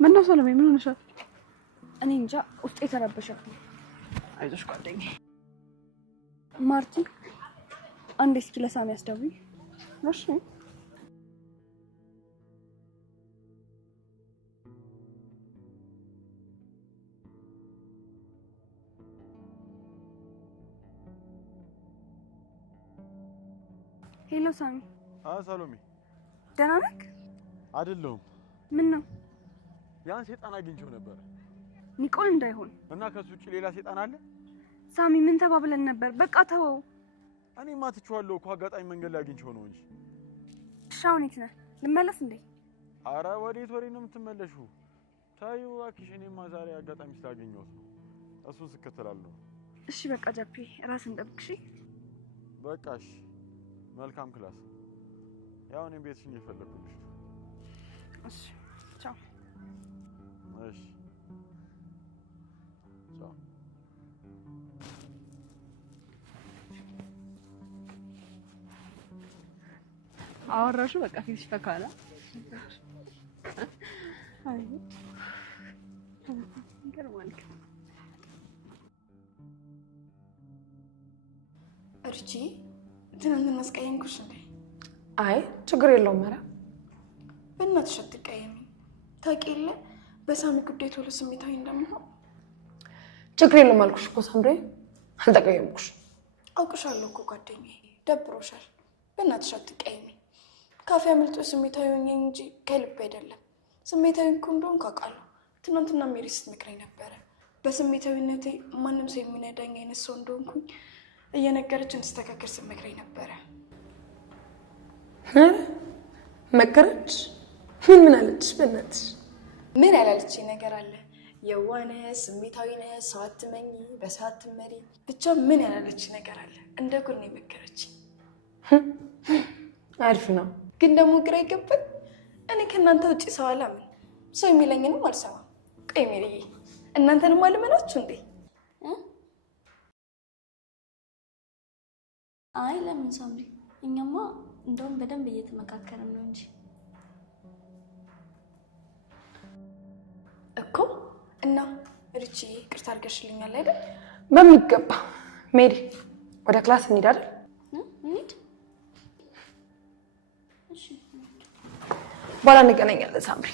ምን ነው ሰለሜ ምን ሆነሻል? እኔ እንጃ ውስጤ ተረበሸብኝ። አይዞሽ ጓደኛዬ። ማርቲ አንዴ እስኪ ለሳሚ አስደውይ። እሺ ሄሎ ሳሚ። ሰሎሜ ደህና ነህ? አይደለሁም። ምን ነው? ያን ሰይጣን አግኝቼው ነበር። ኒቆል እንዳይሆን። እና ከሱ ውጪ ሌላ ሰይጣን አለ? ሳሚ ምን ተባብለን ነበር? በቃ ተወው። እኔማ ትቼዋለሁ እኮ አጋጣሚ መንገድ ላይ አግኝቼው ነው እንጂ። ሻውን የት ነህ? ልመለስ እንዴ? አረ ወዴት ነው የምትመለሺው? ታዩ እባክሽ። እኔማ ዛሬ አጋጣሚ ስላገኘሁት ነው። እሱን ስከተላለሁ። እሺ በቃ ጃፒ ራስን ጠብቅ። እሺ በቃ እሺ። መልካም ክላስ። ያው እኔም ቤትሽን እየፈለኩልሽ። እሺ ቻው። እሺ ቻው። አወራሹ በቃ ፊትሽ ፈካላ። አይ ገርማል። እርቺ ትናንትና አስቀየምኩሽ እንዴ? አይ ችግር የለውም። ኧረ በእናትሽ አትቀየሚ። ታውቂ የለ በሳሚ ጉዳይ ቶሎ ስሜታዊ እንደምሆን። ችግር የለውም አልኩሽ እኮ ሳምሬ፣ አልተቀየምኩሽ። አውቅሻለሁ እኮ ጓደኛዬ፣ ደብሮሻል። በእናትሽ አትቀየሚ። ካፌ አምልጦ ስሜታዊ ሆኜ እንጂ ከልብ አይደለም። ስሜታዊ እኮ እንደሆንኩ አውቃለሁ። ትናንትና ሜሪ ስትመክረኝ ነበረ። በስሜታዊነቴ ማንም ሰው የሚነዳኝ አይነት ሰው እንደሆንኩኝ እየነገረች እንድስተካከል ስትመክረኝ ነበረ። መከረች? ምን አለች? በእናትሽ ምን ያላለች ነገር አለ? የዋነ ስሜታዊ ነህ፣ ሰው አትመኝ፣ በሰው አትመሪ፣ ብቻ ምን ያላለች ነገር አለ? እንደ ጉድ ነው የመከረችኝ። አሪፍ ነው። ግን ደግሞ ግራ ይገባል። እኔ ከእናንተ ውጭ ሰው አላምን፣ ሰው የሚለኝንም አልሰማም። ቆይ ሜሪዬ፣ እናንተንም አልመናችሁ እንዴ? አይ ለምን ሳምሪ፣ እኛማ እንደውም በደንብ እየተመካከርን ነው እንጂ እኮ። እና ርቺ ቅርታ አድርገሽልኛል አይደል? በሚገባ። ሜሪ ወደ ክላስ እንሂድ አይደል? እንሂድ። እሺ በኋላ እንገናኛለን ሳምሪ።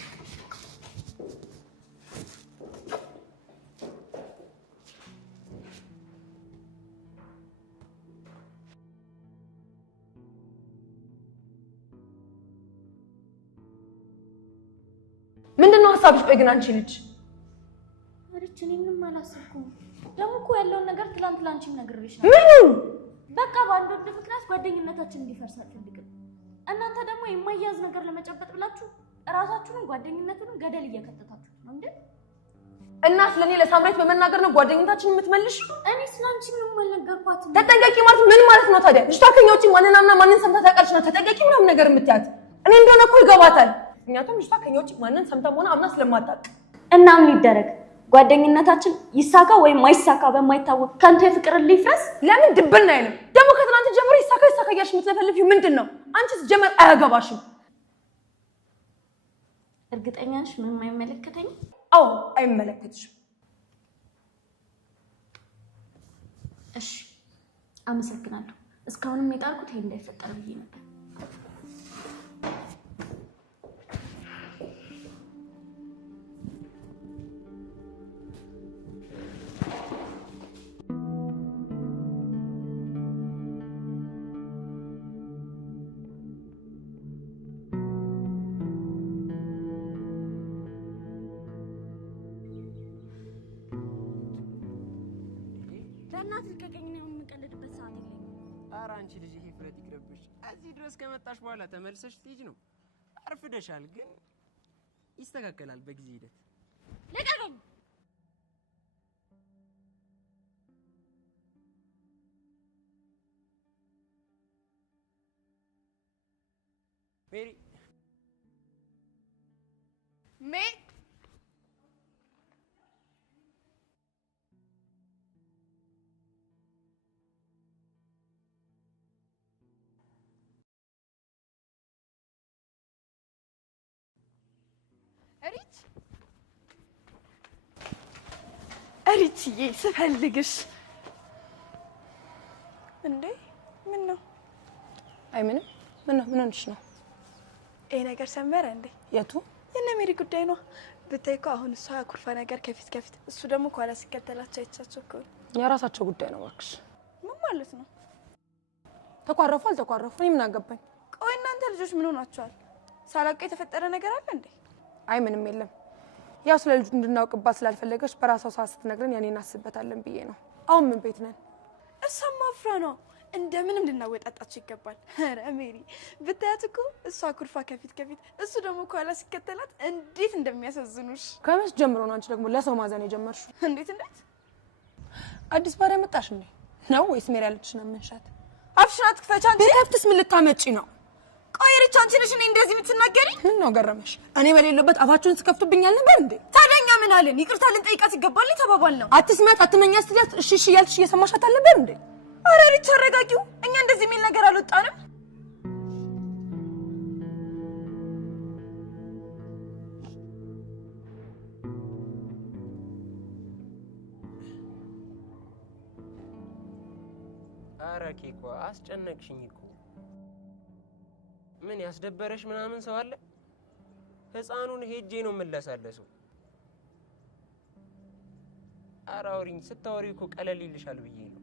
ምንድነው ሐሳብሽ? ቆይ ግን አንቺ ልጅ አሪች፣ እኔ ምንም አላሰብኩም። ደግሞ እኮ ያለውን ነገር ትላንት ላንቺም ነግሬሽ ነው። ምን? በቃ በአንድ ወንድ ምክንያት ጓደኝነታችን እንዲፈርስ አልፈልግም። እናንተ ደግሞ የማያዝ ነገር ለመጨበጥ ብላችሁ እራሳችሁን ጓደኝነቱን ገደል እየከተታችሁት ነው እንዴ? እና ስለኔ ለሳምራዊት በመናገር ነው ጓደኝነታችን የምትመልሽ? እኔ ስላንቺ ምንም አልነገርኳትም። ተጠንቀቂ ማለት ምን ማለት ነው ታዲያ? ልጅቷ ከኛ ውጪ ማንናምና ማንን ሰምታ ታውቃለች ነው ተጠንቀቂ ምናምን ነገር የምትያት? እኔ እንደሆነ እኮ ይገባታል። ምክንያቱም ልጅቷ ከኛ ውጪ ማንን ሰምታ ሆነ አምና ስለማታውቅ። እና ምን ይደረግ? ጓደኝነታችን ይሳካ ወይም ማይሳካ በማይታወቅ ከንቱ የፍቅር ሊፍረስ ለምን ድብና አይልም? ደግሞ ከትናንት ጀምሮ ይሳካ እያልሽ የምትለፈልፊው ምንድን ነው? አንቺስ ጀመር አያገባሽም። እርግጠኛ ነሽ ምንም አይመለከተኝም? አዎ አይመለከትሽም። እሺ አመሰግናለሁ። እስካሁንም የጣልኩት ይሄ እንዳይፈጠር ብዬ ነበር። ለእናት ልቀቀኝ ነው የምንቀልድበት ሰዓት የለኝም። ኧረ አንቺ ልጅ ይሄ ፍረት ይቅርብሽ። እዚህ ድረስ ከመጣሽ በኋላ ተመልሰሽ ትሄጂ ነው። አርፍደሻል፣ ግን ይስተካከላል በጊዜ ሂደት። ልቀቀኝ። ሜሪ ሪች እሪትዬ ስፈልግሽ እንዴ ምን ነው አይ ምን ሆነሽ ነው ይሄ ነገር ሰመረ እንዴ የቱ የነ ሜሪ ጉዳይ ነው ብታይ እኮ አሁን እሷ ኩርፋ ነገር ከፊት እሱ ደግሞ ኋላ ሲከተላቸው አይቻቸው እኮ የራሳቸው ጉዳይ ነው እባክሽ ምን ማለት ነው ተቋረፉ አልተቋረፉ እኔ ምን አገባኝ ቆይ እናንተ ልጆች ምን ሆናችኋል ሳላውቅ የተፈጠረ ነገር አለ እንዴ አይ ምንም የለም ያው ስለ ልጁ እንድናውቅባት ስላልፈለገች በራሷ ሰዓት ስትነግረን ያኔ እናስበታለን ብዬ ነው አሁን ምን ቤት ነን እሷማ አፍራ ነው እንደምንም ልናወጣጣችሁ ይገባል ኧረ ሜሪ ብታያት እኮ እሷ ኩርፋ ከፊት እሱ ደግሞ ኋላ ሲከተላት እንዴት እንደሚያሳዝኑሽ ከመስ ጀምሮ ነው አንቺ ደግሞ ለሰው ማዘን የጀመርሽው እንዴት አዲስ ባሪያ መጣሽ እንዴ ነው ወይስ ሜሪ ያለችሽ ነው መንሻት አፍሽናት ክፈቻ አንቺ ቤተፍትስ ምን ልታመጪ ነው ቆይ ሪቻ አንቺ ነሽ እኔ እንደዚህ የምትናገሪ ምን ነው ገረመሽ እኔ በሌለበት አፋችሁን ትከፍቱብኛል ነበር እንዴ ታዲያኛ ምን አለን ይቅርታ ልንጠይቃት ይገባል ተባባል ነው አትስማት አትመኛ ስትያት እሺ ያልሽ እየሰማሻት አልነበር እንዴ አረ ሪቻ አረጋጊው እኛ እንደዚህ የሚል ነገር አልወጣንም አረኬኮ አስጨነቅሽኝ እኮ ምን ያስደበረሽ ምናምን ሰው አለ ህፃኑን ሄጄ ነው መለሳለሰው አራውሪኝ ስታወሪ እኮ ቀለል ይልሻል ብዬ ነው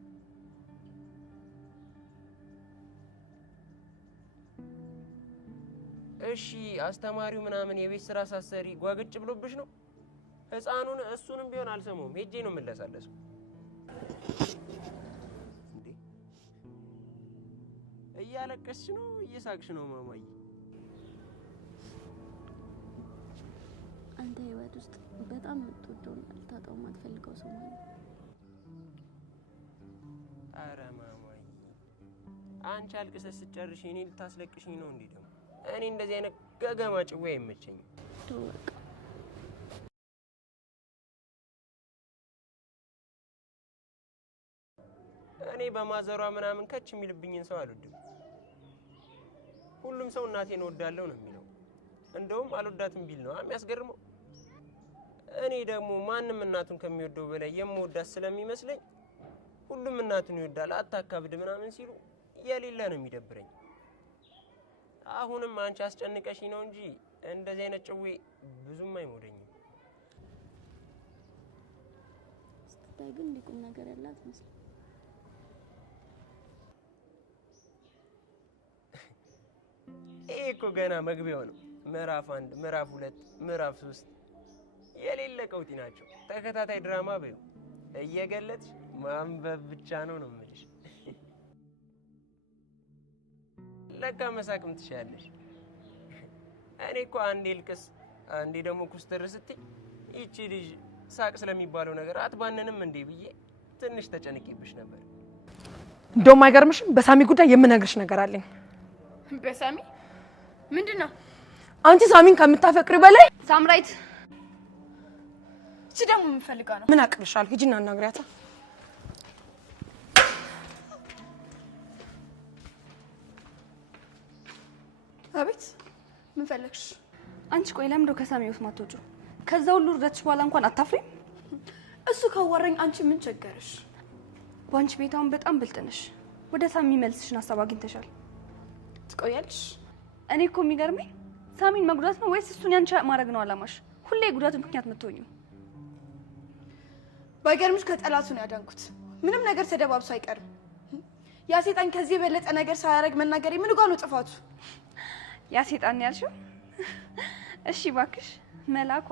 እሺ አስተማሪው ምናምን የቤት ስራ ሳሰሪ ጓግጭ ብሎብሽ ነው ህፃኑን እሱንም ቢሆን አልሰማውም ሄጄ ነው መለሳለሰው እንዴ እያለቀስሽ ነው እየሳቅሽ ነው ማማዬ አንተ ህይወት ውስጥ በጣም የምትወደው ልታጣው የማትፈልገው ሰው ማለት አረ ማማዬ አንቺ አልቅሰሽ ስትጨርሺ እኔ ልታስለቅሽኝ ነው እንዴ ደግሞ እኔ እንደዚህ አይነት ገገማ ጭዌ አይመቸኝም ተወቅ እኔ በማዘሯ ምናምን ከች የሚልብኝን ሰው አልወድም ሁሉም ሰው እናቴን እወዳለሁ ነው የሚለው እንደውም አልወዳትም ቢል ነው የሚያስገርመው እኔ ደግሞ ማንም እናቱን ከሚወደው በላይ የምወዳት ስለሚመስለኝ ሁሉም እናቱን ይወዳል አታካብድ ምናምን ሲሉ የሌላ ነው የሚደብረኝ አሁንም አንቺ አስጨንቀሽኝ ነው እንጂ እንደዚህ አይነት ጭዌ ብዙም አይሞደኝም ስታይ ግን ሊቁም ነገር ያላት መስል ይሄ እኮ ገና መግቢያው ነው ምዕራፍ 1 ምዕራፍ 2 ምዕራፍ 3 የሌለ ቀውጢ ናቸው ተከታታይ ድራማ በይው እየገለጥሽ ማንበብ ብቻ ነው የምልሽ ለካ መሳቅም ትሻለሽ እኔ እኮ አንዴ ልቅስ አንዴ ደግሞ ኩስተር ስትይ ይቺ ልጅ ሳቅ ስለሚባለው ነገር አትባንንም እንዴ ብዬ ትንሽ ተጨንቄብሽ ነበር እንደውም አይገርምሽም በሳሚ ጉዳይ የምነግርሽ ነገር አለኝ በሳሚ ምንድነው አንቺ ሳሚን ከምታፈቅሪ በላይ ሳምራይት እቺ ደግሞ የምፈልጋ ነው ምን አቅርሻል ሂጂና እናግሪያታ አቤት ምን ፈለግሽ አንቺ ቆይ ለምን ነው ከሳሚ ውስጥ ማትወጪው ከዛ ሁሉ ርዳትሽ በኋላ እንኳን አታፍሪም እሱ ካወራኝ አንቺ ምን ቸገረሽ ባንቺ ቤታውን በጣም ብልጥ ነሽ ወደ ሳሚ መልስሽን ሐሳብ አግኝተሻል ትቆያለሽ እኔ እኮ የሚገርመኝ ሳሚን መጉዳት ነው ወይስ እሱን ያንቺ ማድረግ ነው አላማሽ ሁሌ ጉዳቱ ምክንያት መተውኝው ባይገርምሽ ከጠላቱ ነው ያዳንኩት ምንም ነገር ተደባብሶ አይቀርም ያ ሰይጣን ከዚህ በለጠ ነገር ሳያረግ መናገር ምን ጋር ነው ጥፋቱ ያ ሰይጣን ያልሽው እሺ ባክሽ መላኳ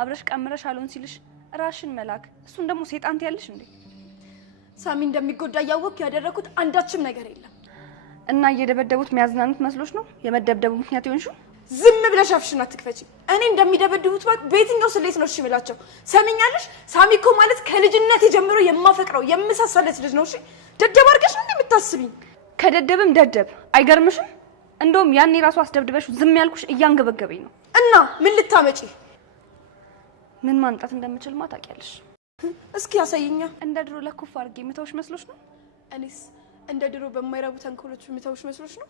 አብረሽ ቀምረሽ አሉን ሲልሽ ራሽን መላክ እሱን ደግሞ ሰይጣን ትያለሽ እንዴ ሳሚ እንደሚጎዳ ያወቅ ያደረኩት አንዳችም ነገር የለም እና እየደበደቡት የሚያዝናኑት መስሎሽ ነው የመደብደቡ ምክንያት ይሆንሽው ዝም ብለሽ አፍሽን አትክፈቺ እኔ እንደሚደበድቡት ባክ በየትኛው ስሌት ነው እሺ ብላቸው ሰሚኛለሽ ሳሚ እኮ ማለት ከልጅነት ጀምሮ የማፈቅረው የምሳሳለት ልጅ ነው እሺ ደደብ አድርገሽ ነው እንደምታስቢኝ ከደደብም ደደብ አይገርምሽም እንደውም ያኔ ራሱ አስደብድበሽ ዝም ያልኩሽ እያንገበገበኝ ነው እና ምን ልታመጪ ምን ማምጣት እንደምችል ታውቂያለሽ እስኪ ያሳየኛ እንደ ድሮ ለኩፍ አድርጌ የምተውሽ መስሎሽ ነው እኔስ እንደ ድሮ በማይረቡ ተንኮሎች የምተውሽ መስሎሽ ነው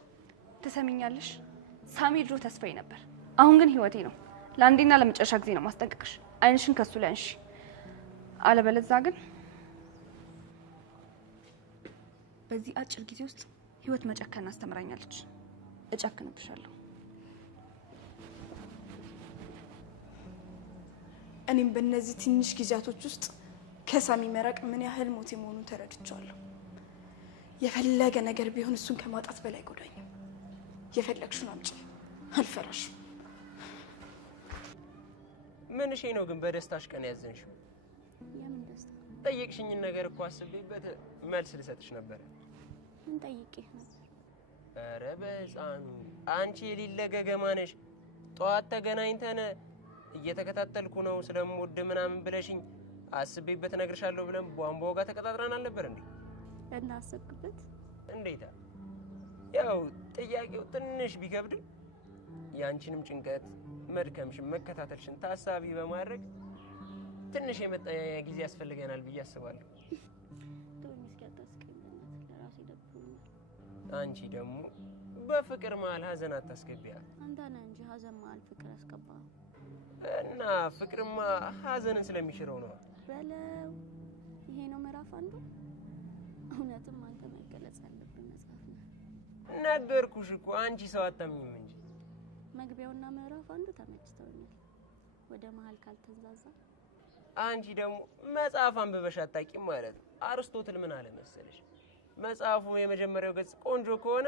ትሰሚኛለሽ ሳሚ ድሮ ተስፋዬ ነበር አሁን ግን ህይወቴ ነው ለአንዴና ለመጨረሻ ጊዜ ነው ማስጠንቀቅሽ አይንሽን ከሱ ላይ አንሺ አለበለዚያ ግን በዚህ አጭር ጊዜ ውስጥ ህይወት መጨከን አስተምራኛለች። እጨክንብሻለሁ። እኔም በእነዚህ ትንሽ ጊዜያቶች ውስጥ ከሳሚ መራቅ ምን ያህል ሞት መሆኑን ተረድቻለሁ። የፈለገ ነገር ቢሆን እሱን ከማጣት በላይ ጎዳኝም። የፈለግሽውን አምጪ፣ አልፈራሽም። ምን እሺ ነው ግን በደስታሽ ቀን ያዘንሽው? የምን ደስታ? ጠየቅሽኝን ነገር እኮ አስቤበት መልስ ልሰጥሽ ነበር። ምን ጠይቄህ ነበር? ኧረ በሕፃኑ አንቺ የሌለ ገገማ ነሽ። ጠዋት ተገናኝተን እየተከታተልኩ ነው ስለምወድ ምናምን ብለሽኝ አስቤበት እነግርሻለሁ ብለን ቧንቧው ጋር ተቀጣጥረን አልነበር እንዴ? እና አሰብክበት? እንዴታ! ያው ጥያቄው ትንሽ ቢከብድም ያንቺንም ጭንቀት መድከምሽን መከታተልሽን ታሳቢ በማድረግ ትንሽ የመጠኛ ጊዜ ያስፈልገናል ብዬ አስባለሁ። ተወኝ እስኪ አታስቀይመኝ፣ ለራሴ ደብሮኛል። አንቺ ደግሞ በፍቅር መሀል ሀዘን አታስገቢያ። አንተ ነህ እንጂ ሀዘን መሀል ፍቅር ያስገባኸው። እና ፍቅርማ ሀዘንን ስለሚሽረው ነው በለው። ይሄ ነው ምዕራፍ አንዱ። እውነትም አንተ መገለጽ ያለብን መጽሐፍ ነው። ነገርኩሽ እኮ አንቺ ሰው አታምኚም እንጂ። መግቢያውና ምዕራፍ አንዱ ተመችተውኛል። ወደ መሀል ካልተንዛዛ። አንቺ ደግሞ መጽሐፍ አንብበሽ አታውቂም ማለት ነው። አርስቶትል ምን አለ መሰለሽ፣ መጽሐፉ የመጀመሪያው ገጽ ቆንጆ ከሆነ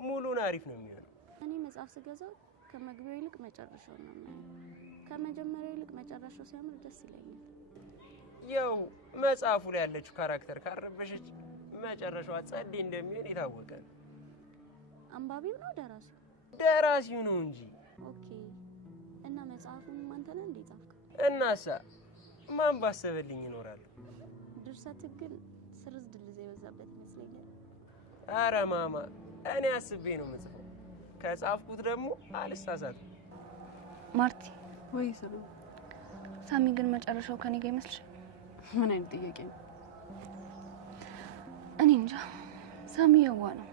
ሙሉን አሪፍ ነው የሚሆነው። እኔ መጽሐፍ ስገዛው ከመግቢያው ይልቅ መጨረሻው ነው የማየው። ከመጀመሪያው ይልቅ መጨረሻው ሲያምር ደስ ይለኛል። ያው መጽሐፉ ላይ ያለችው ካራክተር ካረበሸች መጨረሻዋ ጸዴ እንደሚሆን የታወቀ ነው። አንባቢው ነው ደራሲው? ደራሲው ነው እንጂ። ኦኬ። እና መጽሐፉን አንተ ነህ እንዴ ጻፍከው? እናሳ ማን ባሰበልኝ ይኖራል። ድርሰትህ ግን ስርዝ ድልዝ የበዛበት ይመስለኛል። አረ ማማ እኔ አስቤ ነው የምጽፈው። ከጻፍኩት ደግሞ አልሳሳትም። ማርቲ ወይ ሰላም። ሳሚ ግን መጨረሻው ከኔ ጋር ይመስልሻል? ምን አይነት ጥያቄ ነው? እኔ እንጃ። ሳሚ የዋ ነው።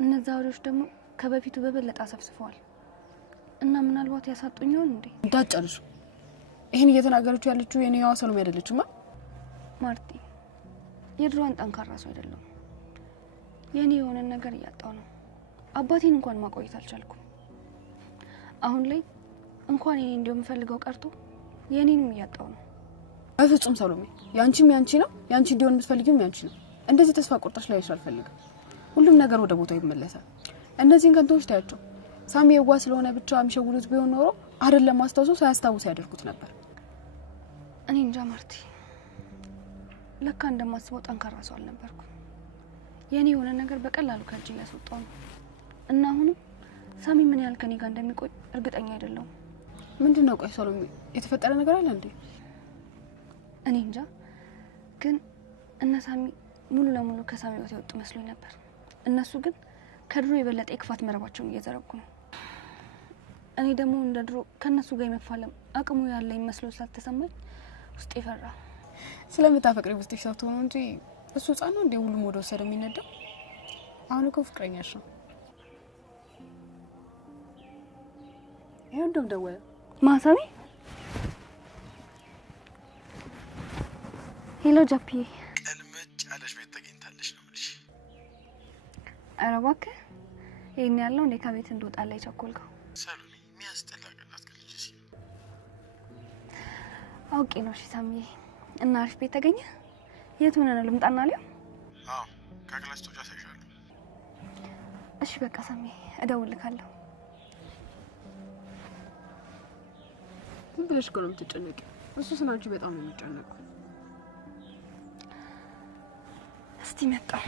እነዛ ወሬዎች ደግሞ ከበፊቱ በበለጠ አሰፍስፈዋል። እና ምናልባት ያሳጡኝ ይሆን እንዴ? እንዳትጨርሱ። ይሄን እየተናገረችው ያለችው የኔዋ ሰሎሜ አይደለችማ? ማርቲ የድሮዋን ጠንካራ ሰው አይደለም። የኔ የሆነ ነገር እያጣው ነው። አባቴን እንኳን ማቆየት አልቻልኩም። አሁን ላይ እንኳን የኔ እንደው የምፈልገው ቀርቶ የኔንም እያጣው ነው። በፍጹም ሰሎሜ፣ ያንቺም ያንቺ ነው፣ ያንቺ እንዲሆን የምትፈልጊውም ያንቺ ነው። እንደዚህ ተስፋ ቆርጠሽ ላይሽ አልፈልግም። ሁሉም ነገር ወደ ቦታው ይመለሳል። እነዚህን ከንቶች ታያቸው። ሳሚ የዋ ስለሆነ ብቻ የሚሸውሉት ቢሆን ኖሮ አይደለም ማስታወሱ ሳያስታውስ ያደርጉት ነበር። እኔ እንጃ ማርቲ፣ ለካ እንደማስበው ጠንካራ ሰው አልነበርኩም። የኔ የሆነ ነገር በቀላሉ ከእጅ እያስወጣው ነው። እና አሁንም ሳሚ ምን ያህል ከኔ ጋር እንደሚቆይ እርግጠኛ አይደለሁም። ምንድነው? ቆይ ሰሎሜ፣ የተፈጠረ ነገር አለ እንዴ? እኔ እንጃ፣ ግን እነ ሳሚ ሙሉ ለሙሉ ከሳሚ ህይወት የወጡ መስሎኝ ነበር። እነሱ ግን ከድሮ የበለጠ የክፋት መረባቸውን እየዘረጉ ነው። እኔ ደግሞ እንደ ድሮ ከነሱ ጋር የመፋለም አቅሙ ያለኝ መስሎ ስላልተሰማኝ ውስጤ ፈራ። ስለምታፈቅሪ ውስጥሽ ሰፍቶ ነው እንጂ እሱ ህፃን ነው እንዴ ሁሉም ወደ ወሰደ የሚነዳው? አሁን እኮ ፍቅረኛሽ ነው። ይሄን ደውል ማሳሚ። ሄሎ ጃፒዬ። ቀልመጭ አለሽ ቤት ተገኝታለሽ ነው ልጅ። ኧረ እባክህ ይሄን ያለው እንዴ ከቤት እንደወጣላ ይቸኮልከው? ሰሎሜ የሚያስጠላ ቀናት ከልጅሽ አውቄ ነው። እሺ ሳሚዬ፣ እና አሪፍ ቤት ተገኘ? የት ሆነ ነው? ልምጣና ሊው? አዎ ከክላስ ተወጃ ሳይሻሉ። እሺ በቃ ሳሚዬ እደውልልካለሁ። ምን ብለሽ እኮ ነው የምትጨነቂው? እሱ ስላንቺ በጣም ነው የሚጨነቀው። እስቲ መጣሁ።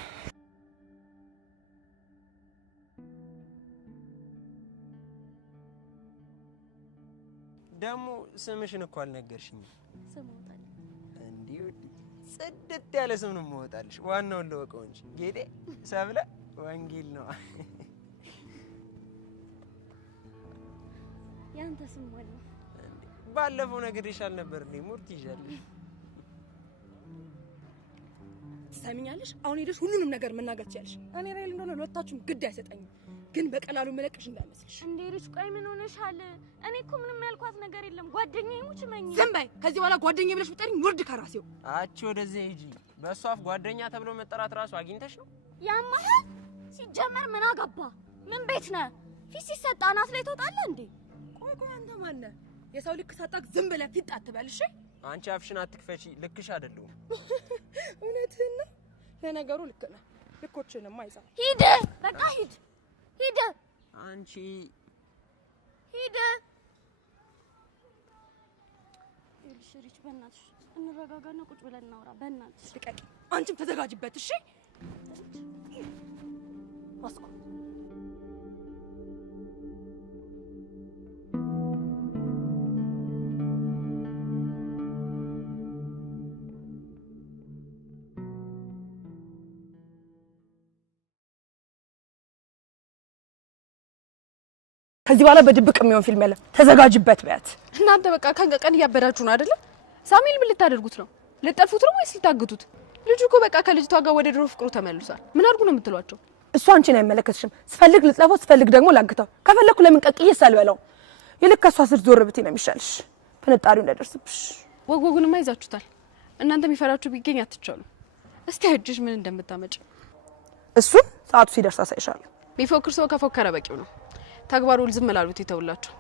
ደግሞ ስምሽን እኮ አልነገርሽኝም። ስም ወጣልኝ እንዲሁ ጽድት ያለ ስም ነው የምወጣልሽ። ዋናውን ለወቀው እንጂ ጌጤ ሰብለ ወንጌል ነው። ያንተ ስም ማን ነው? ባለፈው ነግሬሻል ነበር እንዴ? ሙርት ይዣለሽ። ትሰሚኛለሽ? አሁን ሄደሽ ሁሉንም ነገር መናገር ትችያለሽ። እኔ ራይል እንደሆነ ለወጣችሁም ግድ አይሰጠኝም። ግን በቀላሉ መለቅሽ እንዳይመስልሽ። እንዴ ሪች ቆይ ምን ሆነሻል? እኔ እኮ ምንም ያልኳት ነገር የለም። ጓደኛዬ ሙች መኝ ዝም በይ። ከዚህ በኋላ ጓደኛዬ ብለሽ ብጠሪኝ ውርድ ከራሴው። አቺ ወደዚህ ሂጂ። በሷ አፍ ጓደኛ ተብሎ መጠራት ራሱ አግኝተሽ ነው? ያማህ ሲጀመር ምን አገባ? ምን ቤት ነህ? ፊት ሲሰጣ አናት ላይ ትወጣለህ እንዴ? ቆይ አንተ ማን ነህ? የሰው ልክ ሳጣክ ዝም ብለህ ፊት አትበል እሺ? አንቺ አፍሽን አትክፈቺ። ልክሽ አይደለም። እውነትህን ነው። ለነገሩ ልክ ነህ። ልኮችንም አይዛም። ሂድ በቃ ሂድ ሂድ። አንቺ ሂድ። ይልሽ ሪች በእናትሽ እንረጋጋና ቁጭ ብለን እናውራ። በእናትሽ ልቀቂ። አንቺም ተዘጋጅበት እሺ? አስቆ ከዚህ በኋላ በድብቅ የሚሆን ፊልም ያለ ተዘጋጅበት በያት። እናንተ በቃ ቀን እያበዳችሁ ነው አይደለ? ሳሚል ምን ልታደርጉት ነው? ልጠልፉት ነው ወይስ ልታግቱት? ልጁ እኮ በቃ ከልጅቷ ጋር ወደ ድሮ ፍቅሩ ተመልሷል። ምን አድርጉ ነው የምትሏቸው? እሱ አንቺን አይመለከትሽም። ስፈልግ ልጥለፈው፣ ስፈልግ ደግሞ ላግተው። ከፈለኩ ለምን ቀቅዬ ሳልበላው ይልቅ ከሷ ስር ዞር ብትይ ነው የሚሻልሽ፣ ፍንጣሪው እንዳይደርስብሽ። ወጉንማ ይዛችሁታል። እናንተ የሚፈራችሁ ቢገኝ አትቻሉ። እስቲ አጅሽ ምን እንደምታመጭ እሱን ሰዓቱ ሲደርስ አሳይሻለሁ። ቢፎክር ሰው ከፎከረ በቂው ነው። ተግባሩን ዝም ላሉት ይተውላችሁ።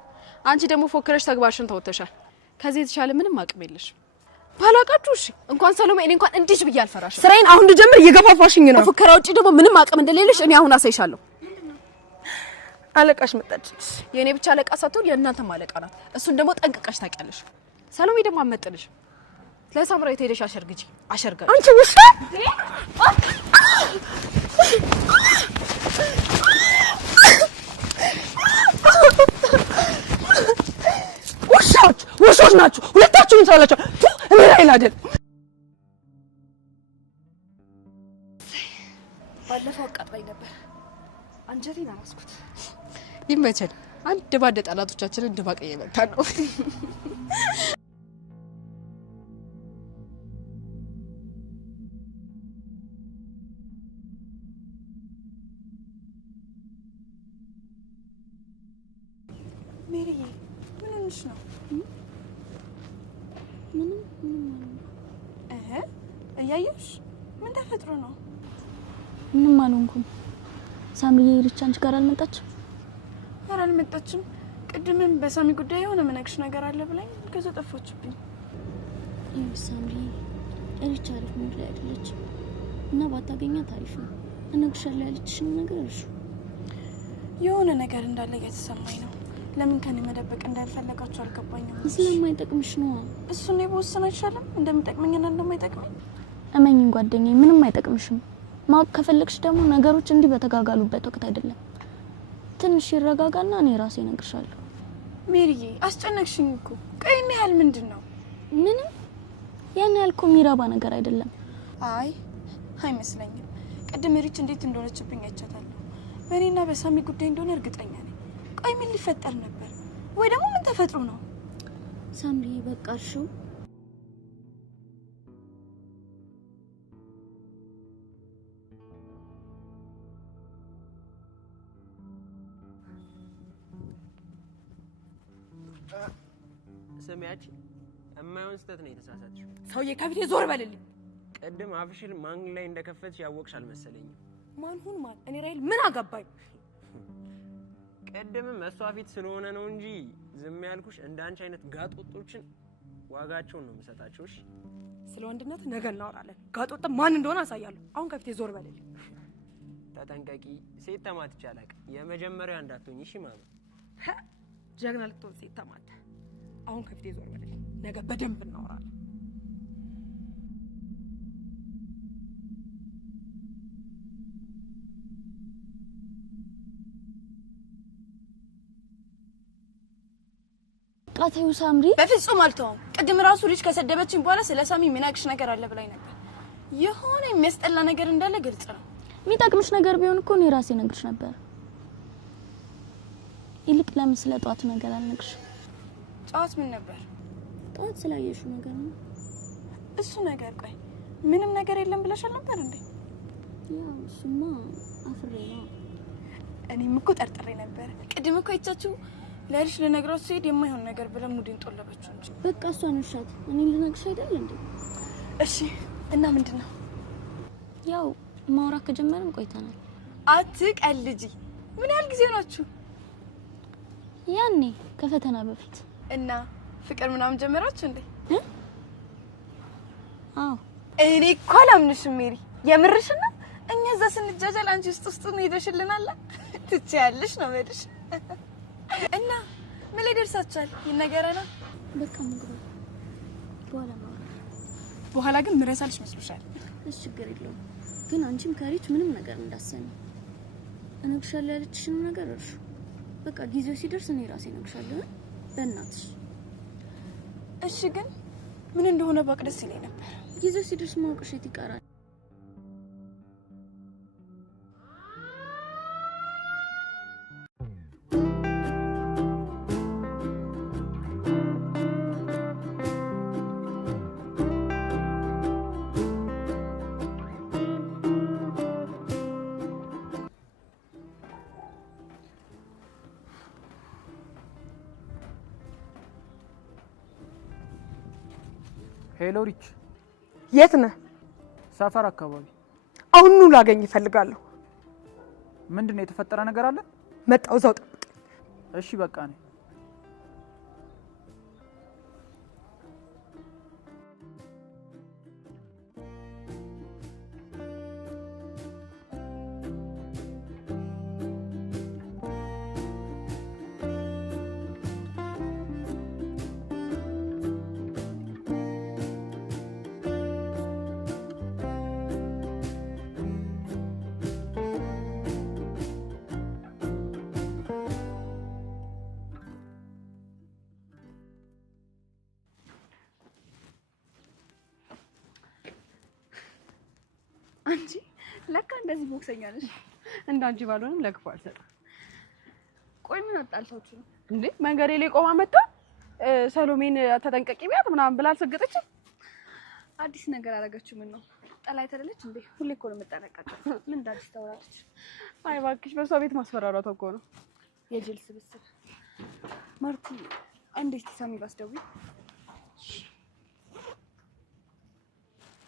አንቺ ደግሞ ፎክረሽ ተግባርሽን ተወተሻል። ከዚህ የተሻለ ምንም አቅም የለሽ። ባላቃችሁ እሺ እንኳን ሰሎሜ እኔ እንኳን እንዲሽ ብዬ አልፈራሽም። ስራዬን አሁን ልጀምር እየገፋፋሽኝ ነው። ከፎከራ ውጪ ደግሞ ምንም አቅም እንደሌለሽ እኔ አሁን አሳይሻለሁ። አለቃሽ መጣች። የኔ ብቻ አለቃ ሳትሆን የእናንተም አለቃ ናት። እሱን ደግሞ ጠንቅቀሽ ታውቂያለሽ። ሰሎሜ ደግሞ አመጥልሽ። ለሳምራዊት ሄደሽ አሸርግጂ አሸርጋለሽ። አንቺ ውሻ! ውሾች ናችሁ ሁለታችሁም ሰላችሁ እኔ አይደል። ባለፈው አቃጥላኝ ነበር አንጀቴን አማስኩት። ይመቸል። አንድ ባደ ጠላቶቻችንን ድባቅ እየመታ ነው። ሜሪዬ ምን ሆነሽ ነው? እያየሽ ምን ተፈጥሮ ነው? ምንም አልሆንኩም። ሳምሪዬ ሪች አንቺ ጋር አልመጣችም? ኧረ አልመጣችም። ቅድምም በሳሚ ጉዳይ የሆነ ምነግርሽ ነገር አለ ብላኝ ከዛ ጠፋችብኝ። ሳምሪ ሪች አሪፍ ሙድ ላይ አይደለችም እና ባታገኛት አሪፍ ነው። እነግርሻለሁ ያለችሽን ነገር እርሹ። የሆነ ነገር እንዳለ እየተሰማኝ ነው። ለምን ከኔ መደበቅ እንዳልፈለጋችሁ አልገባኝም። ስለማይጠቅምሽ ነው። እሱን የወሰነ አይሻልም እንደሚጠቅመኝና እንደማይጠቅመኝ? እመኝኝ ጓደኛዬ ምንም አይጠቅምሽም። ማወቅ ከፈለግሽ ደግሞ ነገሮች እንዲህ በተጋጋሉበት ወቅት አይደለም። ትንሽ ይረጋጋና እኔ ራሴ እነግርሻለሁ። ሜሪዬ አስጨነቅሽኝ እኮ። ቆይ እኔ ያህል ምንድነው? ምንም ያን ያህል እኮ የሚረባ ነገር አይደለም። አይ አይመስለኝም። ቅድም ሪች እንዴት እንደሆነችብኝ አይቻታለሁ። በእኔና በሳሚ ጉዳይ እንደሆነ እርግጠኛ ነኝ። ቆይ ምን ሊፈጠር ነበር? ወይ ደግሞ ምን ተፈጥሮ ነው? ሳምሪ በቃ እርሹ። ሰሚያች የማይሆን ስህተት ነው የተሳሳትሽው። ሰውዬ ከፊቴ ዞር በልልኝ። ቅድም አፍሽን ማን ላይ እንደከፈትሽ ያወቅሽ አልመሰለኝም። ማን ሁን ማን? እኔ ራይል ምን አገባኝ? ቅድምም እሷ ፊት ስለሆነ ነው እንጂ ዝም ያልኩሽ እንዳንቺ አይነት ጋጦጦችን ዋጋቸውን ነው የምሰጣቸው። እሺ ስለ ወንድነት ነገ እናወራለን። ጋጦጥ ማን እንደሆነ አሳያለሁ። አሁን ከፊቴ ዞር በልልኝ። ተጠንቀቂ። ሴት ተማት ይቻላል። የመጀመሪያ እንዳትሆኝ እሺ ማማ። ጀግና ልትሆን ሴት ተማት። አሁን ከፊቴ ዞር በልልኝ። ነገ በደንብ እናወራለን። ቃተዩ ሳምሪ በፍጹም አልተውም። ቅድም ራሱ ልጅ ከሰደበችኝ በኋላ ስለ ሳሚ የሚናቅሽ ነገር አለ ብላኝ ነበር። የሆነ የሚያስጠላ ነገር እንዳለ ግልጽ ነው። የሚጠቅምሽ ነገር ቢሆን እኮ እኔ ራሴ ነግርሽ ነበር። ይልቅ ለምን ስለ ጧት ነገር አልነግርሽ? ጧት ምን ነበር? ጧት ስላየሽው ነገር ነው። እሱ ነገር ቆይ ምንም ነገር የለም ብለሻል ነበር እንዴ? ያው እሱማ አፍሬ ነው። እኔም እኮ ጠርጥሬ ነበር። ቅድም እኮ አይቻችሁ ለልሽ ለነግራት ሲሄድ የማይሆን ነገር ብለ ሙድን ጦለበችው እንጂ በቃ እሷን ውሻት እኔ ልነግርሽ አይደል እንዴ? እሺ እና ምንድነው? ያው ማውራት ከጀመርን ቆይተናል። አትቀልጂ። ምን ያህል ጊዜ ሆናችሁ? ያኔ ከፈተና በፊት እና ፍቅር ምናምን ጀመራችሁ እንዴ? አዎ። እኔ እኮ አላምንሽም ሜሪ። የምርሽና እኛ እዛ ስንጃጃል አንቺ ውስጡን ሄደሽልናል። ትችያለሽ ነው ማለት እና ምን ላይ ደርሳችኋል? ይነገረና በቃ ምግብ በኋላ ግን ምረሳልሽ መስሎሻል? እሺ ችግር የለውም። ግን አንቺም ከሪች ምንም ነገር እንዳሰኝ እነግርሻለሁ ያለችሽን ነገር እርሹ። በቃ ጊዜው ሲደርስ እኔ ራሴ እነግርሻለሁ በእናትሽ። እሺ ግን ምን እንደሆነ ባቅ ደስ ይለኝ ነበር። ጊዜው ሲደርስ ማውቅሽ የት ይቀራል? ሄሎ ሪች፣ የት ነህ? ሰፈር አካባቢ። አሁን ላገኝ እፈልጋለሁ። ምንድነው የተፈጠረ ነገር አለ? መጣው፣ እዛው ጠብቅ። እሺ በቃ ነኝ። አንቺ ለካ እንደዚህ ቦክሰኛ ነሽ። እንዳንቺ ባልሆንም ለክፉ አልሰጥም። ቆይ ምን አጣልታችሁ ነው እንዴ? መንገዴ ላይ ቆማ መጣ ሰሎሜን ተጠንቀቂ ቢያት ምናምን ብላ አልሰገጠችም። አዲስ ነገር አደረገችው? ምን ነው ጠላይ ተደለች እንዴ? ሁሌ እኮ ነው የምጠነቀቀው። ምን እንዳዲስ ታወራለች? አይ እባክሽ፣ በሷ ቤት ማስፈራራቷ እኮ ነው። የጅል ስብስብ። ማርቲ እንዴት ተሰሚ ባስደዊ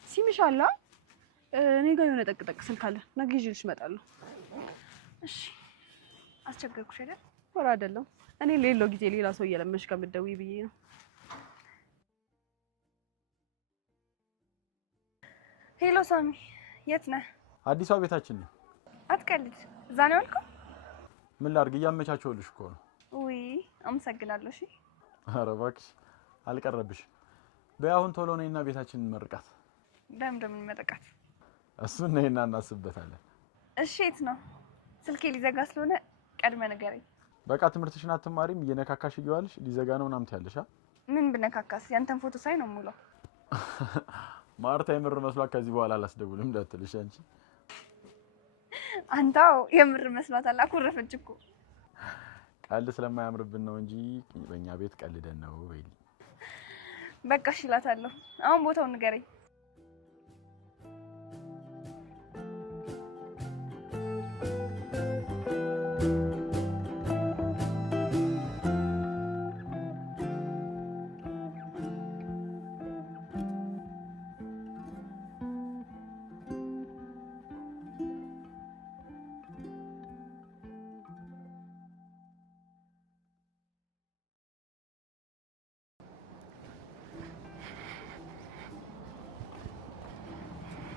ሲምሻላ እኔ ጋር የሆነ ጠቅጠቅ ስልክ አለ። ነገ ይዤልሽ እመጣለሁ። እሺ አስቸገርኩሽ አይደል? ወራ አይደለም። እኔ ሌላው ጊዜ ሌላ ሰው እየለመንሽ ከምትደውይ ብዬ ነው። ሄሎ ሳሚ፣ የት ነህ? አዲሷ ቤታችን ነው። አትቀልድ። እዛ ነው ያልከው? ምን ላድርግ? እያመቻቸውልሽ እኮ ነው። ውይ አመሰግናለሁ። እሺ ኧረ እባክሽ አልቀረብሽ። በያሁን ቶሎ ነይና ቤታችንን መርቃት። እንደምን መጠቃት? እሱን ነይና እናስብበታለን። እሺ የት ነው? ስልኬ ሊዘጋ ስለሆነ ቀድመ ንገረኝ። በቃ ትምህርትሽን አትማሪም? እየነካካሽ እየዋልሽ ሊዘጋ ነው ምናምን ትያለሽ? ምን ብነካካስ? ያንተን ፎቶ ሳይ ነው ሙሉ። ማርታ የምር መስሏት ከዚህ በኋላ አላስደውልም እንዳትልሽ አንቺ። አንተው የምር መስሏታል። አኩረፈች እኮ። ቀልድ ስለማያምርብን ነው እንጂ በእኛ ቤት ቀልደን ነው ወይል። በቃ እሺ እላታለሁ። አሁን ቦታውን ንገረኝ።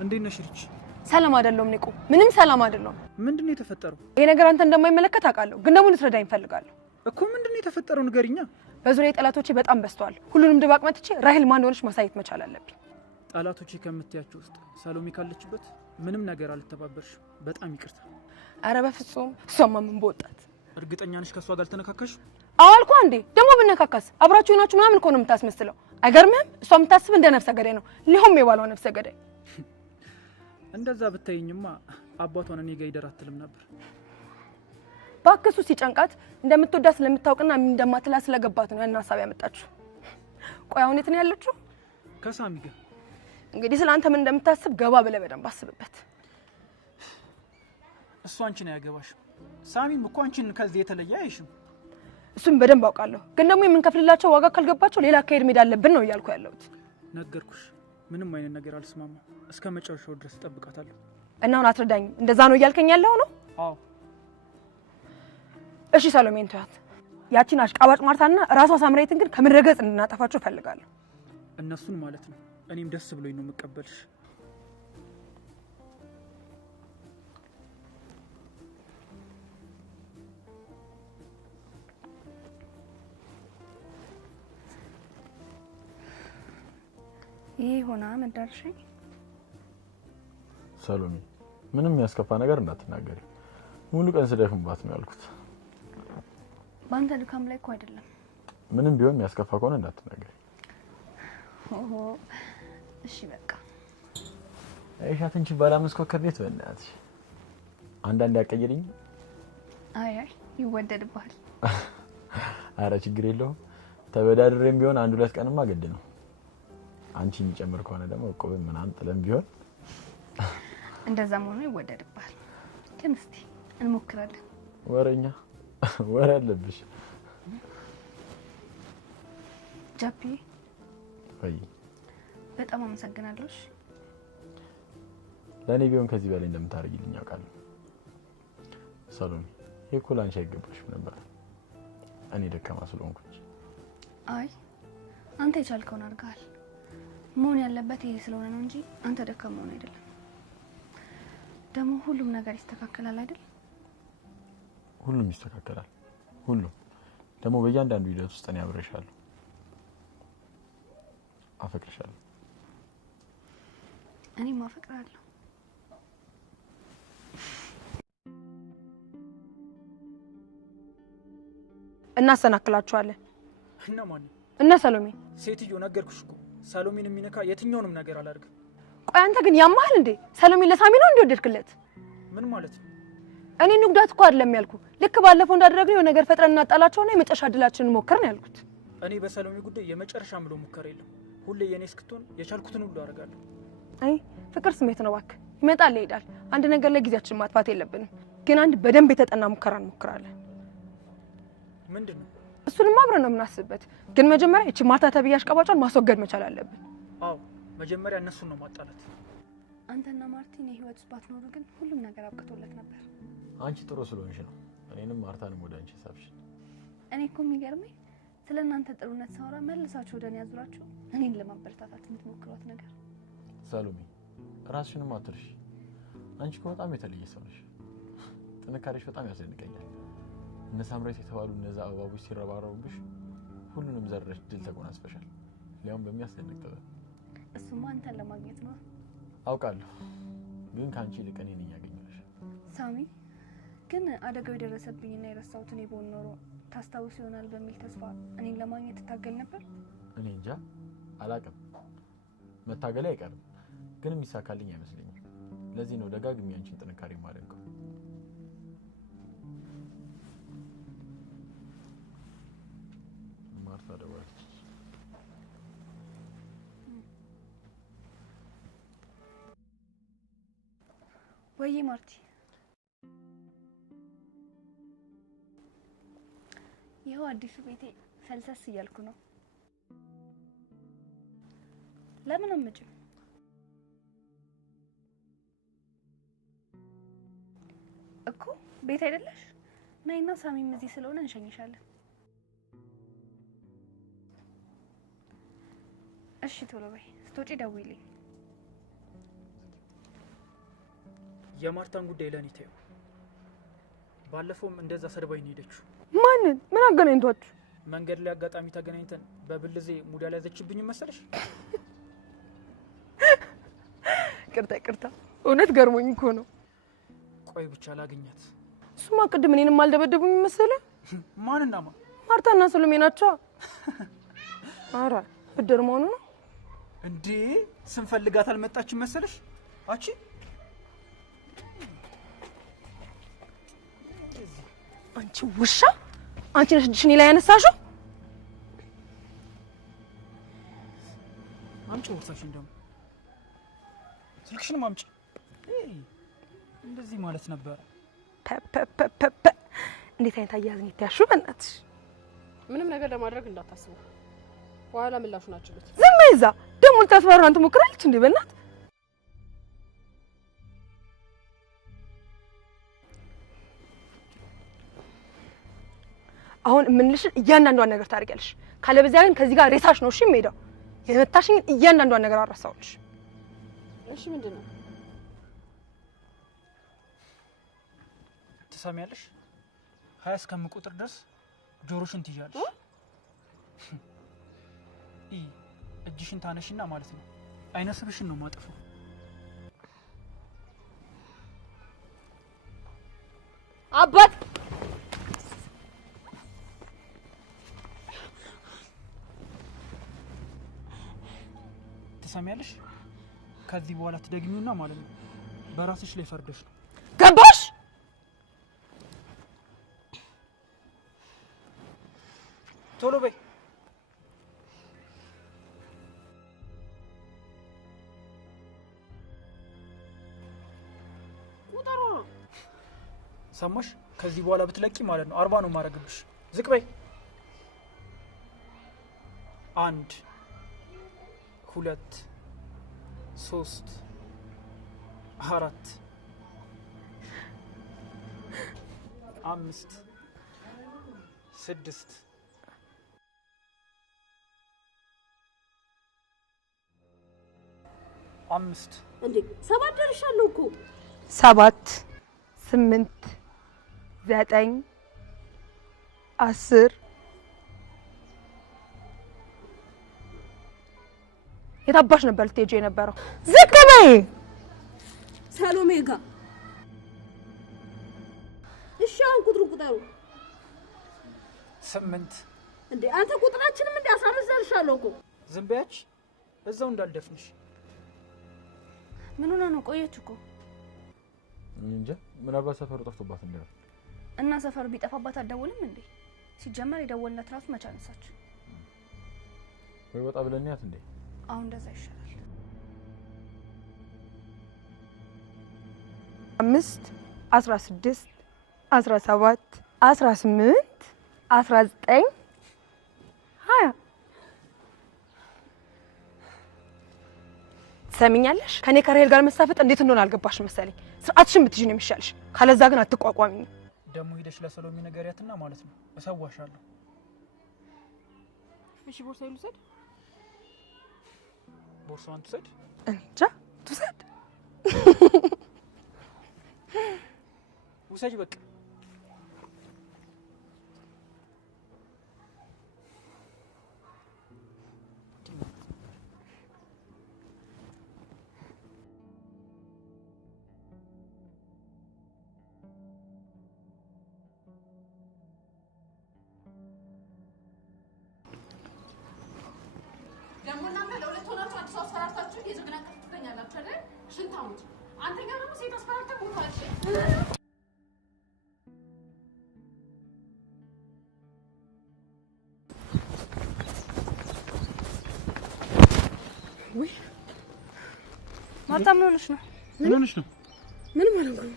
እንዴት ነሽ ሪች? ሰላም አይደለም ንቁ፣ ምንም ሰላም አይደለም። ምንድነው የተፈጠረው? ይሄ ነገር አንተ እንደማይመለከት አውቃለሁ፣ ግን ደግሞ ልትረዳኝ እፈልጋለሁ እኮ። ምንድነው የተፈጠረው ንገሪኛ። በዙሪያ ጠላቶቼ በጣም በዝተዋል። ሁሉንም ድባቅ መትቼ ራሄል ማን እንደሆነች ማሳየት መቻል አለብኝ። ጠላቶቼ ከምትያቸው ውስጥ ሰሎሜ ካለችበት ምንም ነገር አልተባበርሽ። በጣም ይቅርታ። አረ በፍጹም። እሷማ ምን በወጣት። እርግጠኛ ነሽ ከሷ ጋር ተነካከሽ? አልኩ አንዴ። ደግሞ ብነካካስ? አብራችሁ ናችሁ ምናምን እኮ ነው የምታስመስለው። አይገርምህም? እሷ የምታስብ እንደ ነፍሰ ገዳይ ነው። ሊሆም የባሏ ነፍሰ ገዳይ። እንደዛ ብታይኝማ አባቷን እኔ ጋር ይደር አትልም ነበር። ባክሱ ሲጨንቃት እንደምትወዳት ስለምታውቅና እንደማትላት ስለገባት ነው ያን ሐሳብ ያመጣችሁ። ቆይ አሁን የት ነው ያለችው? ከሳሚ ጋር። እንግዲህ ስለአንተ ምን እንደምታስብ ገባ ብለህ በደንብ አስብበት። እሷ አንቺን አያገባሽም። ሳሚም እኮ አንቺን ከዚህ የተለየ አይሽም። እሱም በደንብ አውቃለሁ። ግን ደግሞ የምንከፍልላቸው ዋጋ ካልገባቸው ሌላ አካሄድ መሄድ አለብን ነው እያልኩ ያለሁት። ነገርኩሽ፣ ምንም አይነት ነገር አልስማማ። እስከ መጨረሻው ድረስ እጠብቃታለሁ። እና አሁን አትረዳኝም? እንደዛ ነው እያልከኝ ያለው ነው? አዎ። እሺ ሰሎሜን ተያት። ያቺን አሽቃባጭ ማርታና ራሷ ሳምራዊትን ግን ከምድረ ገጽ እንድናጠፋቸው እፈልጋለሁ። እነሱን ማለት ነው። እኔም ደስ ብሎኝ ነው የምቀበልሽ። ይሄ ሆና መዳረሻኝ። ሰሎሜ ምንም የሚያስከፋ ነገር እንዳትናገሪ። ሙሉ ቀን ስደክምባት ነው ያልኩት። ባንተ ድካም ላይ እኮ አይደለም። ምንም ቢሆን የሚያስከፋ ከሆነ እንዳትናገሪ። ኦሆ እሺ በቃ። አይሻት እንጂ ባላምስኮ ከቤት በእናትሽ አንዳንድ ያቀየልኝ። አይ ይወደድብሃል። አረ ችግር የለውም። ተበዳድሬም ቢሆን አንድ ሁለት ቀንማ ግድ ነው። አንቺ የሚጨምር ከሆነ ደግሞ ቆብም ምናምን ጥለም ቢሆን እንደዛም ሆኖ ይወደድብሃል። ግን እስቲ እንሞክራለን። ወረኛ ወረ አለብሽ። ጃፒ ወይ በጣም አመሰግናለሁ። ለኔ ቢሆን ከዚህ በላይ እንደምታደርጊልኝ አውቃለሁ። ሰሎሜ ይሄ እኮ ላንቺ አይገባሽም ነበር። እኔ ደካማ ስለሆንኩ። አይ አንተ የቻልከውን አድርገሃል። መሆን ያለበት ይሄ ስለሆነ ነው እንጂ አንተ ደካማ ሆነ አይደለም። ደግሞ ሁሉም ነገር ይስተካከላል አይደል? ሁሉም ይስተካከላል። ሁሉም ደግሞ በእያንዳንዱ ሂደት ውስጥ እኔ አብሬሻለሁ። አፈቅርሻለሁ። እኔም አፈቅራለሁ። እናሰናክላችኋለን። እና ማን? እነ ሰሎሜ። ሴትዮ ነገርኩሽ እኮ ሰሎሜን የሚነካ የትኛውንም ነገር አላደርግም። ቆይ አንተ ግን ያማሃል እንዴ? ሰሎሜን ለሳሚ ነው እንዲወደድክለት? ምን ማለት ነው? እኔ ንጉዳት እኮ አይደለም ያልኩ። ልክ ባለፈው እንዳደረግነው ነገር ፈጥረን እናጣላቸውና የመጨረሻ ድላችንን ሞክር ነው ያልኩት። እኔ በሰሎሜ ጉዳይ የመጨረሻ ምሎ ሙከራ የለም። ሁሌ የኔ እስክትሆን የቻልኩትን ሁሉ አደርጋለሁ። አይ ፍቅር ስሜት ነው እባክህ። ይመጣል ይሄዳል። አንድ ነገር ላይ ጊዜያችንን ማጥፋት የለብንም። ግን አንድ በደንብ የተጠና ሙከራ እንሞክራለን። ምንድነው? እሱንም አብረን ነው የምናስብበት። ግን መጀመሪያ እቺ ማርታ ተብዬ አሽቃባጯን ማስወገድ መቻል አለብን። አዎ መጀመሪያ እነሱን ነው ማጣላት። አንተና ማርቲን የህይወት ውስጥ ባትኖሩ ግን ሁሉም ነገር አብቅቶለት ነበር። አንቺ ጥሩ ስለሆንሽ ነው እኔንም ማርታንም ወደ አንቺ ሳብሽ። እኔ እኮ የሚገርመኝ ስለናንተ ጥሩነት ሳወራ መልሳችሁ ወደኔ ያዙራችሁ እኔን ለማበረታታት የምትሞክሩት ነገር። ሰሎሜ ራስሽንም አትርሺ። አንቺ እኮ በጣም የተለየ ሰው ነሽ። ጥንካሬሽ በጣም ያስደንቀኛል። እነ ሳምራዊት የተባሉ እነዛ አበባዎች ሲረባረቡብሽ ሁሉንም ዘረሽ ድል ተጎናጽፈሻል። ሊያውም በሚያስደንቅ ጥበብ። እሱማ አንተን ለማግኘት ነው። አውቃለሁ፣ ግን ካንቺ ይልቅ እኔ ነኝ ያገኘሁሽ። ሳሚ ግን አደጋው የደረሰብኝና የረሳሁት እኔ ብሆን ኖሮ ታስታውስ ይሆናል በሚል ተስፋ እኔን ለማግኘት ትታገል ነበር። እኔ እንጃ አላቅም። መታገል አይቀርም፣ ግን የሚሳካልኝ አይመስለኝም። ለዚህ ነው ደጋግሜ አንቺን ጥንካሬ ማደንቀው። ማርታ ደወለች። ወይ ማርቲ፣ ይኸው አዲሱ ቤቴ ፈልሰስ እያልኩ ነው። ለምን አመጭም? እኮ ቤት አይደለሽ? ነይና ሳሚም እዚህ ስለሆነ እንሸኝሻለን። እሺ ቶሎ በይ፣ ስትወጪ ደውይልኝ። የማርታን ጉዳይ ለኔ ተይው። ባለፈውም እንደዛ ሰድባኝ ነው ሄደችው። ማንን? ምን አገናኝቷችሁ? መንገድ ላይ አጋጣሚ ተገናኝተን በብልዜ ሙድ ያለዘችብኝ መሰለሽ? ቅርታ እውነት ገርሞኝ እኮ ነው። ቆይ ብቻ ላገኛት። እሱማ ቅድም እኔንም አልደበደቡኝ መሰለህ? ማንና ማን? ማርታና ሰሎሜ ናቸው። ኧረ ብድር መሆኑ ነው እንዴ? ስንፈልጋት አልመጣችም መሰለሽ? አቺ አንቺ ውሻ! አንቺ ነሽ እጅሽን ላይ ያነሳሽው። አምጪ ወርሳሽን ደግሞ ስልክሽንም አምጪ። እንደዚህ ማለት ነበር። እንዴት አይነት አያያዝ ነው ያሹ? በእናትሽ ምንም ነገር ለማድረግ እንዳታስቡ። በኋላ ምላሹን አችሉት። ዝም በይ እዛ። ደግሞ ልታስፈራራን ትሞክራለች እንዴ? በእናት አሁን የምንልሽን እያንዳንዷን ነገር ታደርጊያለሽ። ካለበዚያ ግን ከዚህ ጋር ሬሳሽ ነው እሺ የምሄደው። የመታሽኝ እያንዳንዷን ነገር አረሳውልሽ። እሺ ምንድን ነው? ትሰሚያለሽ? 20 እስከምቆጥር ድረስ ጆሮሽን ትይዣለሽ። እጅሽን ታነሽና ማለት ነው አይነ ስብሽን ነው ማጠፋው። አባት ትሰሚያለሽ? ከዚህ በኋላ ትደግሚውና ማለት ነው በራስሽ ላይ ፈርደሽ ነው። ገባሽ? ቶሎ በይ። ሰማሽ? ከዚህ በኋላ ብትለቂ ማለት ነው 40 ነው ማረግብሽ። ዝቅ በይ። 1 2 3 4 5 6 5 እንዴ 7 ደርሻለሁ እኮ 7 8 9 10 የታባሽ ነበር ልትሄጂ የነበረው? ዝቅ በይ። ሰሎሜ ጋር እሺ አሁን ቁጥሩን ቁጠሩ። 8 እንዴ አንተ ቁጥራችንም እንደ 15 ደርሻለሁ እኮ። ዝም በያች እዛው እንዳልደፍንሽ። ምን ሆነ ነው? ቆየች እኮ እንጃ ምናልባት ሰፈሩ ጠፍቶባት እንደሆነ። እና ሰፈሩ ቢጠፋባት አትደውልም እንዴ? ሲጀመር የደወልነት ራሱ መች አነሳች? ወይ ወጣ ብለንያት እንዴ? አሁን እንደዛ ይሻላል። 5 16 17 18 19 20 ትሰሚኛለሽ? ከኔ ከራሄል ጋር መሳፈጥ እንዴት እንደሆነ አልገባሽ መሰለኝ። ስርዓትሽን ብትይዥ ነው የሚሻልሽ። ካለዛ ግን አትቋቋሚኝ። ደሞ ሄደሽ ለሰሎሜ ነገሪያትና ማለት ነው እሰዋሻለሁ። እሺ ቦርሳዬን ልውሰድ? ቦርሳዋን ትውሰድ? እንጃ ትውሰድ። ውሰጅ በቃ። ደግሞ እናንተ ለሁለት ሆናችሁ አዲስ አስፈራርታችሁ የዘግናችሁ ትገኛላችሁ አይደል? ሽንታሙት አንተኛ ደግሞ ሴት አስፈራርተህ ሞታለሽ። ወይ ማርታ ምን ሆነሽ ነው? ምን ሆነሽ ነው? ምንም አልሆንኩም።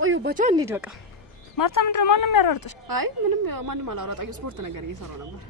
ቆዩባቸው እንሂድ በቃ። ማርታ ምንድን ነው? ማንም ያራርጥሽ? አይ ምንም ማንም አላወራጣኝ። ስፖርት ነገር እየሰራሁ ነበር።